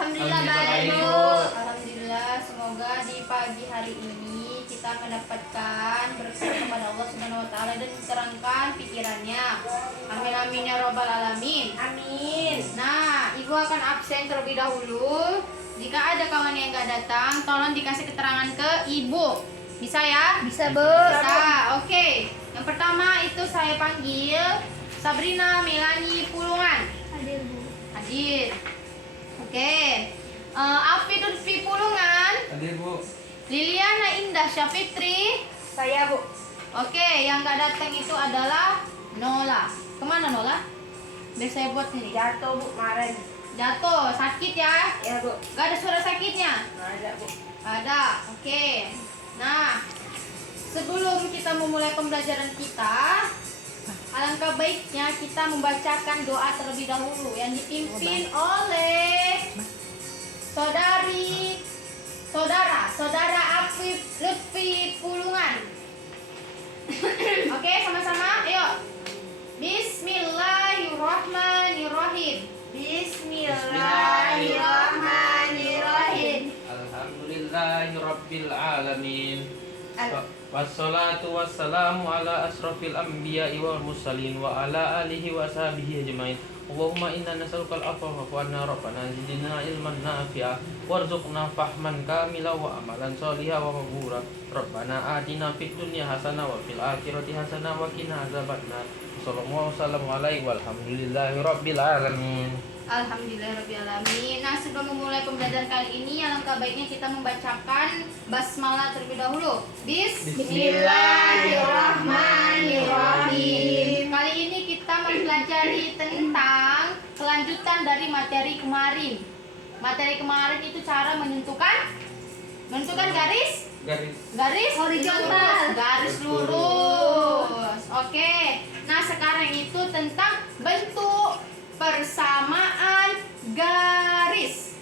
Alhamdulillah baik, Bu. Alhamdulillah, semoga di pagi hari ini kita mendapatkan berkah kepada Allah Subhanahu wa taala dan diterangkan pikirannya. Amin amin ya rabbal alamin. Amin. Nah, Ibu akan absen terlebih dahulu. Jika ada kawan yang nggak datang, tolong dikasih keterangan ke Ibu. Bisa ya? Bisa, Bu. Bisa. Oke. Yang pertama itu saya panggil Sabrina Melani Pulungan. Hadir, Bu. Hadir. Oke. Afi Lutfi Pulungan. Hadir, Bu. Liliana Indah Syafitri. Saya, Bu. Oke, yang nggak datang itu adalah Nola. Kemana Nola? Biar saya buat ini. Jatuh, Bu, kemarin. Jatuh, sakit ya? Ya, Bu. Gak ada suara sakitnya? Nggak ada, Bu. Ada. Oke. Nah, sebelum kita memulai pembelajaran kita, alangkah baiknya kita membacakan doa terlebih dahulu yang dipimpin oleh saudara Afif Lutfi Pulungan. Oke, sama-sama. Ayo. Bismillahirrahmanirrahim. Bismillahirrahmanirrahim. Alhamdulillahirabbil alamin. Al- Wassalatu wassalamu ala asrafil anbiya'i wal mursalin wa ala alihi wa sahbihi ajmain. Allahumma inna nas'aluka al-afwa wa rabbana zidna ilman nafi'a warzuqna fahman kamila wa amalan sholiha wa maghfura. Rabbana atina fid dunya hasanah wa fil akhirati hasanah wa qina azabannar. Sallallahu alaihi walhamdulillahi rabbil alamin. Alhamdulillahirrahmanirrahim. Nah, sebelum memulai pembelajaran kali ini, alangkah baiknya kita membacakan basmalah terlebih dahulu. Bismillahirrahmanirrahim. Kali ini kita mempelajari tentang kelanjutan dari materi kemarin. Materi kemarin itu cara menentukan garis Horizontal. garis lurus. Oke. Nah, sekarang itu tentang bentuk persamaan garis.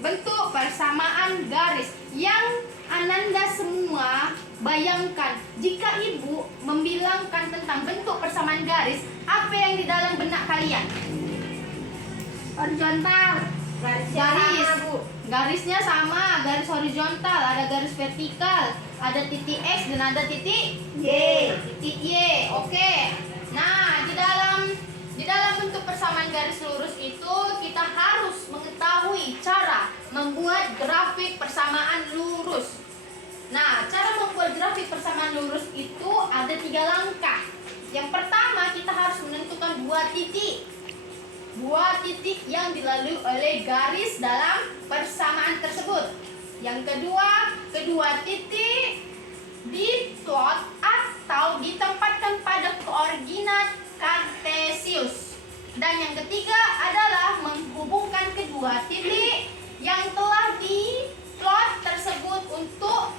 Bentuk persamaan garis yang Ananda semua bayangkan, jika Ibu membilangkan tentang bentuk persamaan garis, apa yang di dalam benak kalian? Horizontal. Garis. Garisnya sama, garis horizontal, ada garis vertikal, ada titik X dan ada titik Y. titik Y. Oke. Nah, di dalam bentuk persamaan garis lurus itu kita harus mengetahui cara membuat grafik persamaan lurus. Nah, cara membuat grafik persamaan lurus itu ada 3 langkah. Yang pertama, kita harus menentukan dua titik yang dilalui oleh garis dalam persamaan tersebut. Yang kedua titik diplot atau ditempatkan pada koordinat kartesius. Dan yang ketiga adalah menghubungkan kedua titik yang telah diplot tersebut untuk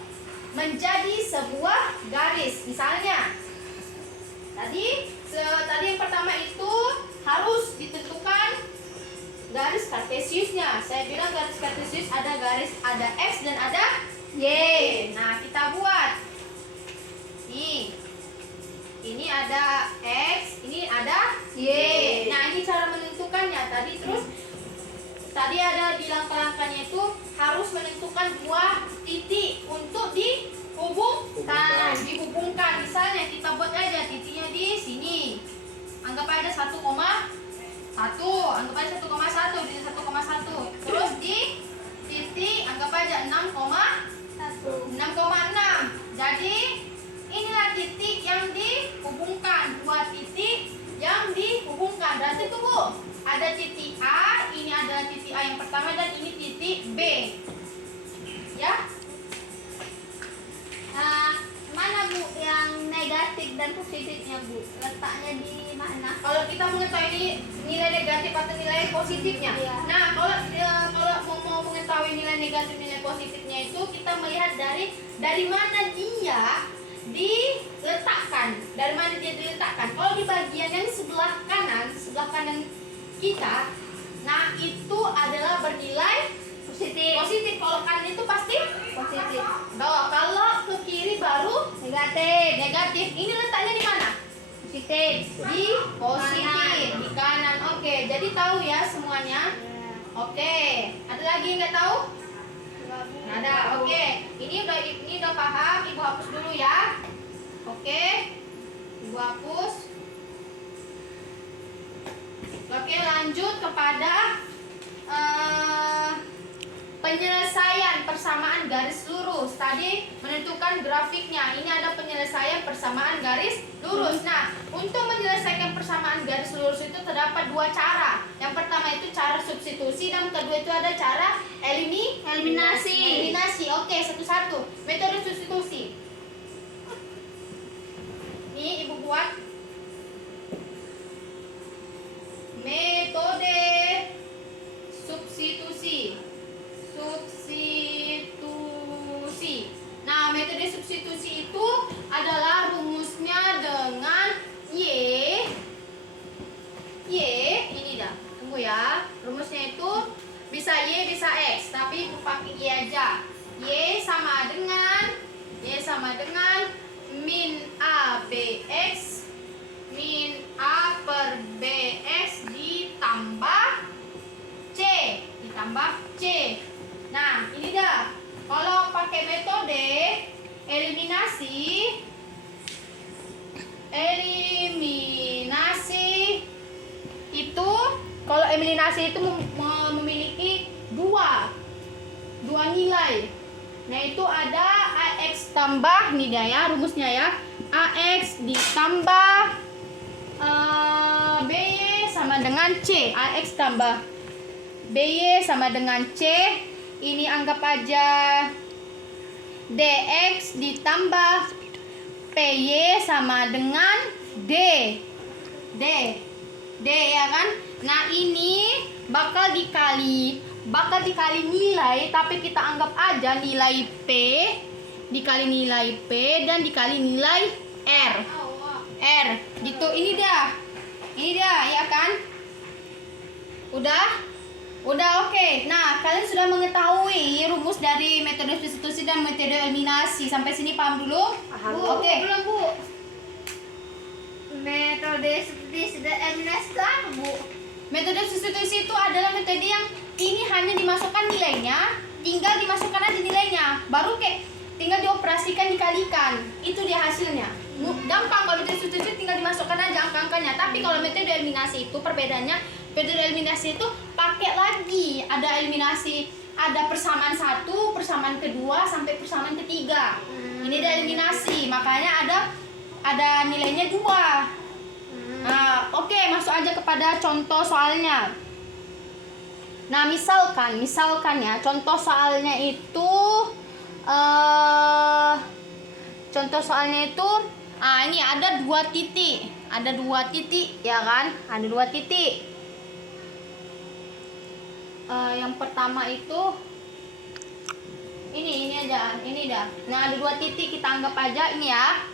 menjadi sebuah garis. Misalnya, tadi yang pertama itu harus ditentukan garis kartesiusnya. Saya bilang garis kartesius ada X dan ada Y. Nah, kita buat. Ini ada X, ini ada Y. Nah, ini cara menentukannya. Tadi ada di langkah-langkahnya itu harus menentukan dua titik untuk dihubungkan. Misalnya kita buat aja titiknya di sini. Anggap aja 1,1. Anggap aja 1,1 di 1,1. Terus di titik anggap aja 6,6. Jadi inilah titik yang dihubungkan, dua titik yang dihubungkan. Berarti tunggu, ada titik A, ini adalah titik A yang pertama dan ini titik B. Ya? Mana, Bu, yang negatif dan positifnya, Bu? Letaknya di mana? Kalau kita mengetahui nilai negatif atau nilai positifnya. Iya. Nah, kalau mau mengetahui nilai negatif nilai positifnya itu kita melihat dari mana dia diletakkan. Kalau di bagian yang sebelah kanan kita, nah itu adalah bernilai positif. Kalau kanan itu pasti Positif. Kalau ke kiri baru negatif. Ini letaknya di mana? Positif. Di positif, di kanan. Oke, jadi tahu ya semuanya. Oke, ada lagi yang nggak tahu? Nggak ada. Oke, ini udah paham. Ibu hapus dulu ya. Oke, ibu hapus. Oke, lanjut kepada penyelesaian persamaan garis lurus. Tadi menentukan grafiknya. Ini ada penyelesaian persamaan garis lurus. Nah, untuk menyelesaikan persamaan garis lurus itu terdapat dua cara. Yang pertama itu cara substitusi dan kedua itu ada cara eliminasi. Oke, satu-satu. Metode substitusi. Ini ibu buat metode substitusi. Nah, metode substitusi itu adalah rumusnya dengan Y, ini dah. Tunggu ya. Rumusnya itu bisa Y, bisa X, tapi pakai Y aja. Y sama dengan min A BX min A per BX ditambah C. Nah, ini dah. Kalau pakai metode eliminasi itu, kalau eliminasi itu memiliki dua nilai. Nah, itu ada AX tambah, nih dia ya rumusnya ya. AX ditambah BY sama dengan C. AX tambah BY sama dengan C. Ini anggap aja DX ditambah PY sama dengan D ya kan. Nah, ini bakal dikali nilai, tapi kita anggap aja nilai P dikali nilai P dan dikali nilai R gitu. Ini dia ya kan. Udah oke. Nah, kalian sudah mengetahui rumus dari metode substitusi dan metode eliminasi. Sampai sini paham dulu? Oke. Belum, Bu. Metode substitusi dan eliminasi itu apa, Bu? Metode substitusi itu adalah metode yang ini hanya dimasukkan nilainya, tinggal dimasukkan aja nilainya. Baru tinggal dioperasikan dikalikan. Itu dia hasilnya. Gampang. Kalau metode substitusi tinggal dimasukkan aja angka-angkanya. Tapi kalau metode eliminasi itu perbedaannya, metode eliminasi itu pakai lagi, ada eliminasi, ada persamaan 1, persamaan kedua sampai persamaan ketiga. Ini ada eliminasi, makanya ada nilainya 2. Nah, oke, masuk aja kepada contoh soalnya. Nah, misalkan ya, contoh soalnya itu ini ada 2 titik. Ada 2 titik ya kan? Ada 2 titik. Yang pertama itu ini aja, ini dah. Nah, ada 2 titik, kita anggap aja ini ya.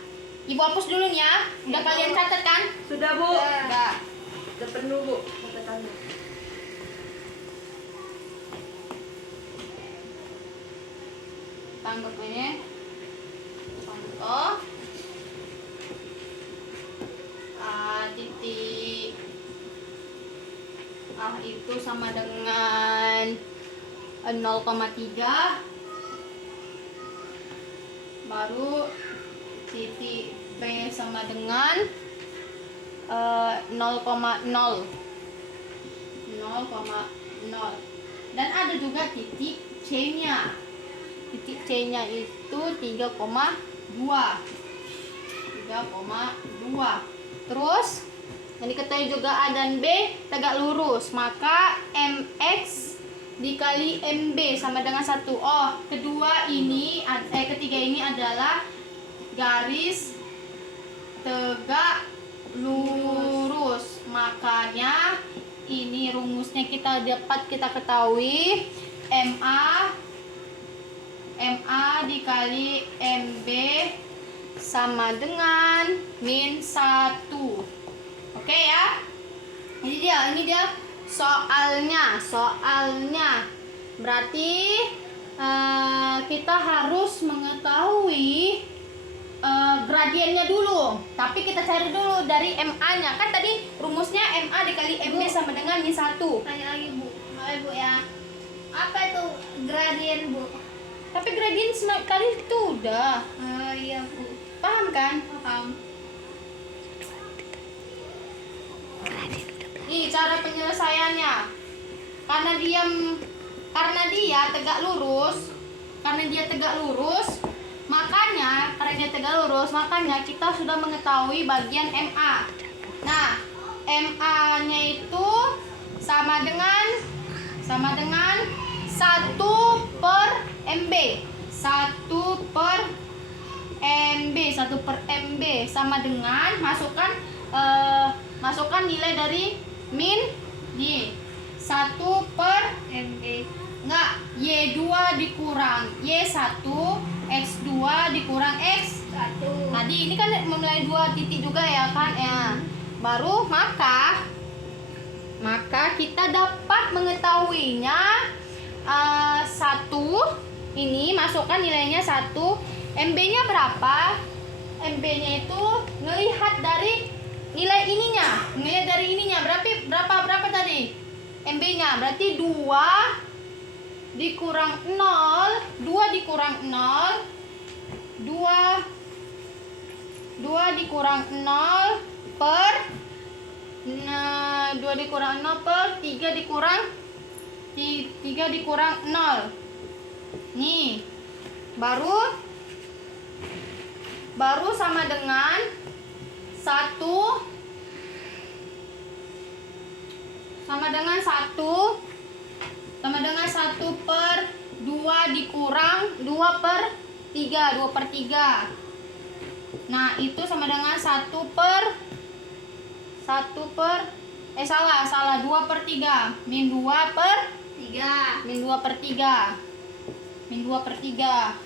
Ibu hapus dulu nih ya. Udah kalian catat kan? Sudah, Bu. Udah. Sudah penuh, Bu. Catatannya. Kita anggap ini contoh titik itu sama dengan 0,3, baru titik B sama dengan 0,0, dan ada juga titik C-nya. Titik C-nya itu 3,2. Terus yang diketahui juga A dan B tegak lurus, maka MX dikali MB sama dengan 1. Oh, ketiga ini adalah garis tegak lurus. Makanya ini rumusnya kita ketahui MA dikali MB sama dengan min 1. Oke ya. Ini dia soalnya. Berarti kita harus mengetahui gradiennya dulu. Tapi kita cari dulu dari MA-nya. Kan tadi rumusnya MA dikali MB sama dengan min 1. Tanya lagi, Bu. Bu ya. Apa itu gradien Bu? Tapi gradien kali itu udah. Oh iya Bu. Paham kan? Paham. Nih cara penyelesaiannya. Karena dia tegak lurus, makanya kita sudah mengetahui bagian MA. Nah, MA-nya itu sama dengan 1/MB. 1/MB sama dengan masukkan nilai dari min nih 1/MB. Enggak, Y2 dikurang Y1, X2 dikurang X1. Tadi ini kan memulai 2 titik juga ya kan ya. Baru maka kita dapat mengetahuinya 1 ini masukkan nilainya 1, MB-nya berapa? MB-nya itu ngelihat dari nilai ininya berapa tadi? MB-nya berarti 2 dikurang 0 per 3 dikurang 0. Nih. Baru sama dengan 1 per 2 dikurang 2/3. Nah, itu sama dengan 2/3. Min 2/3.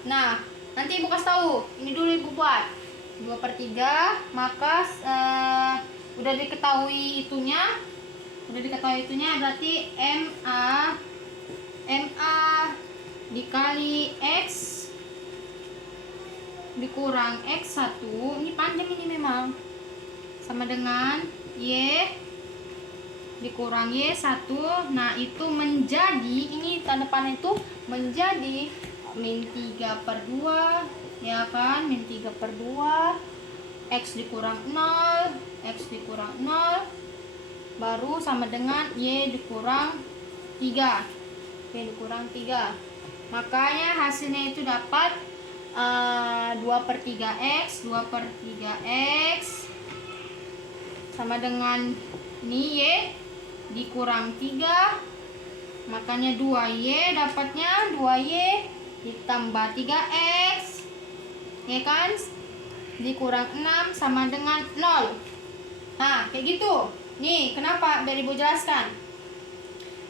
Nah, nanti Ibu kasih tahu. Ini dulu Ibu buat. 2/3, maka udah diketahui itunya berarti MA dikali X dikurang X1, ini panjang ini memang, sama dengan Y dikurang Y1. Nah, itu menjadi, ini tanda panah itu menjadi min 3/2 ya kan, min 3/2 X dikurang 0 baru sama dengan Y dikurang 3. Makanya hasilnya itu dapat 2/3x sama dengan ini Y dikurang 3, makanya 2Y dapatnya 2Y ditambah 3x ya kan, dikurang 6 sama dengan 0. Nah, kayak gitu. Nih, kenapa? Biar Ibu jelaskan.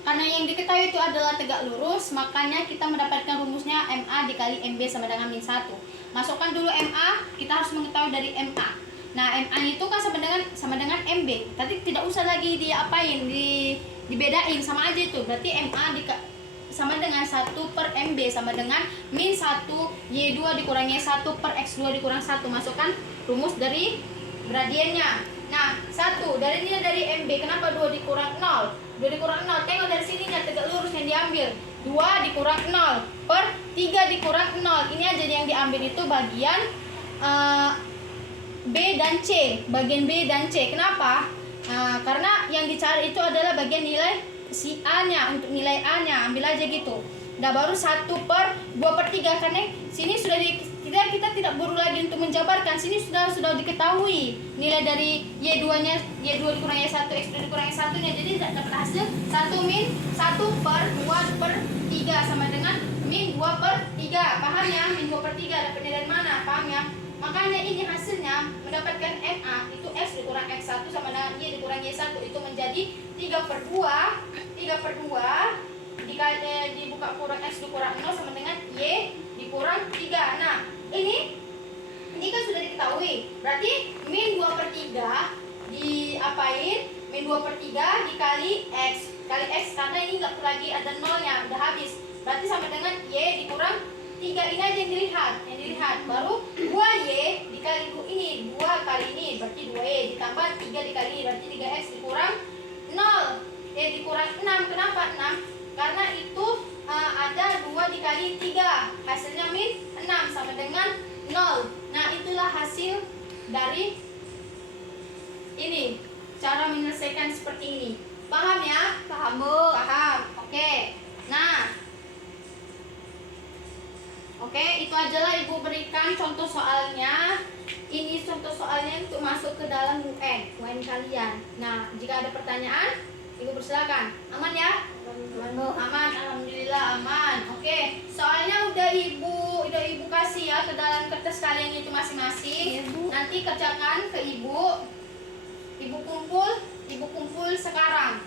Karena yang diketahui itu adalah tegak lurus, makanya kita mendapatkan rumusnya MA dikali MB sama dengan min 1. Masukkan dulu MA, kita harus mengetahui dari MA. Nah, MA itu kan sama dengan MB. Tadi tidak usah lagi dibedain, sama aja itu. Berarti MA sama dengan 1/MB sama dengan min 1 Y2 dikurang Y1 per X2 dikurang 1. Masukkan rumus dari gradiennya. Nah, 1 dari nilai dari MB, kenapa 2 dikurang 0? 2 dikurang 0, tengok dari sininya tegak lurus yang diambil. 2 dikurang 0 per 3 dikurang 0. Ini aja yang diambil itu bagian B dan C. Bagian B dan C. Kenapa? Karena yang dicari itu adalah bagian nilai si A-nya. Untuk nilai A-nya, ambil aja gitu. Nah, baru 1/2/3 karena sini sudah kita tidak perlu lagi untuk menjabarkan. Sini sudah diketahui nilai dari Y2-nya, Y2 dikurang Y1, X2 dikurang Y1-nya. Jadi dapat hasil 1 min 1/2/3 sama dengan min 2/3. Paham ya? Min 2/3 dapatnya dari mana? Paham ya? Makanya ini hasilnya mendapatkan MA itu X dikurang X1 sama dengan Y dikurang Y1 itu menjadi 3/2 dibuka kurang X dikurang 0 sama dengan Y dikurang 3. Nah, ini kan sudah diketahui. Berarti min 2/3 diapain? Min 2/3 dikali X karena ini nggak lagi ada nolnya, udah habis. Berarti sama dengan Y dikurang 3. Ini aja yang dilihat. Baru 2Y dikali ini, 2 kali ini berarti 2Y ditambah 3 dikali ini berarti 3X dikurang 0. Y dikurang 6. Kenapa 6? Karena itu ada 2 dikali 3, hasilnya min 6 sama dengan 0. Nah, itulah hasil dari ini. Cara menyelesaikan seperti ini. Paham ya? Paham, Bu. Paham. Oke. Nah, oke, itu ajalah Ibu berikan contoh soalnya. Ini contoh soalnya untuk masuk ke dalam UN kalian. Nah, jika ada pertanyaan, Ibu persilakan. Aman ya? Aman, Bu. Aman, alhamdulillah aman. Oke, soalnya udah ibu kasih ya ke dalam kertas kalian itu masing-masing. Iya, Bu. Nanti kerjakan ke ibu. Ibu kumpul sekarang.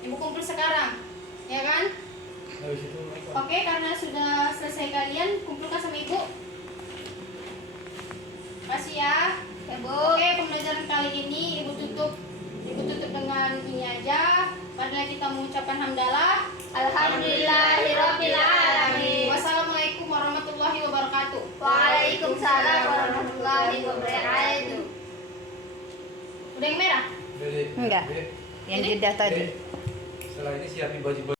Ibu kumpul sekarang, ya kan? Oke, karena sudah selesai kalian kumpulkan sama ibu. Kasih ya. Ya, Bu. Oke, pembelajaran kali ini ibu tutup dengan ini aja. Marilah kita mengucapkan hamdalah. Alhamdulillahirabbil alamin. Wassalamualaikum warahmatullahi wabarakatuh. Waalaikumsalam warahmatullahi wabarakatuh. Udah yang merah? Enggak. Yang jeda tadi. Setelah ini siapin baju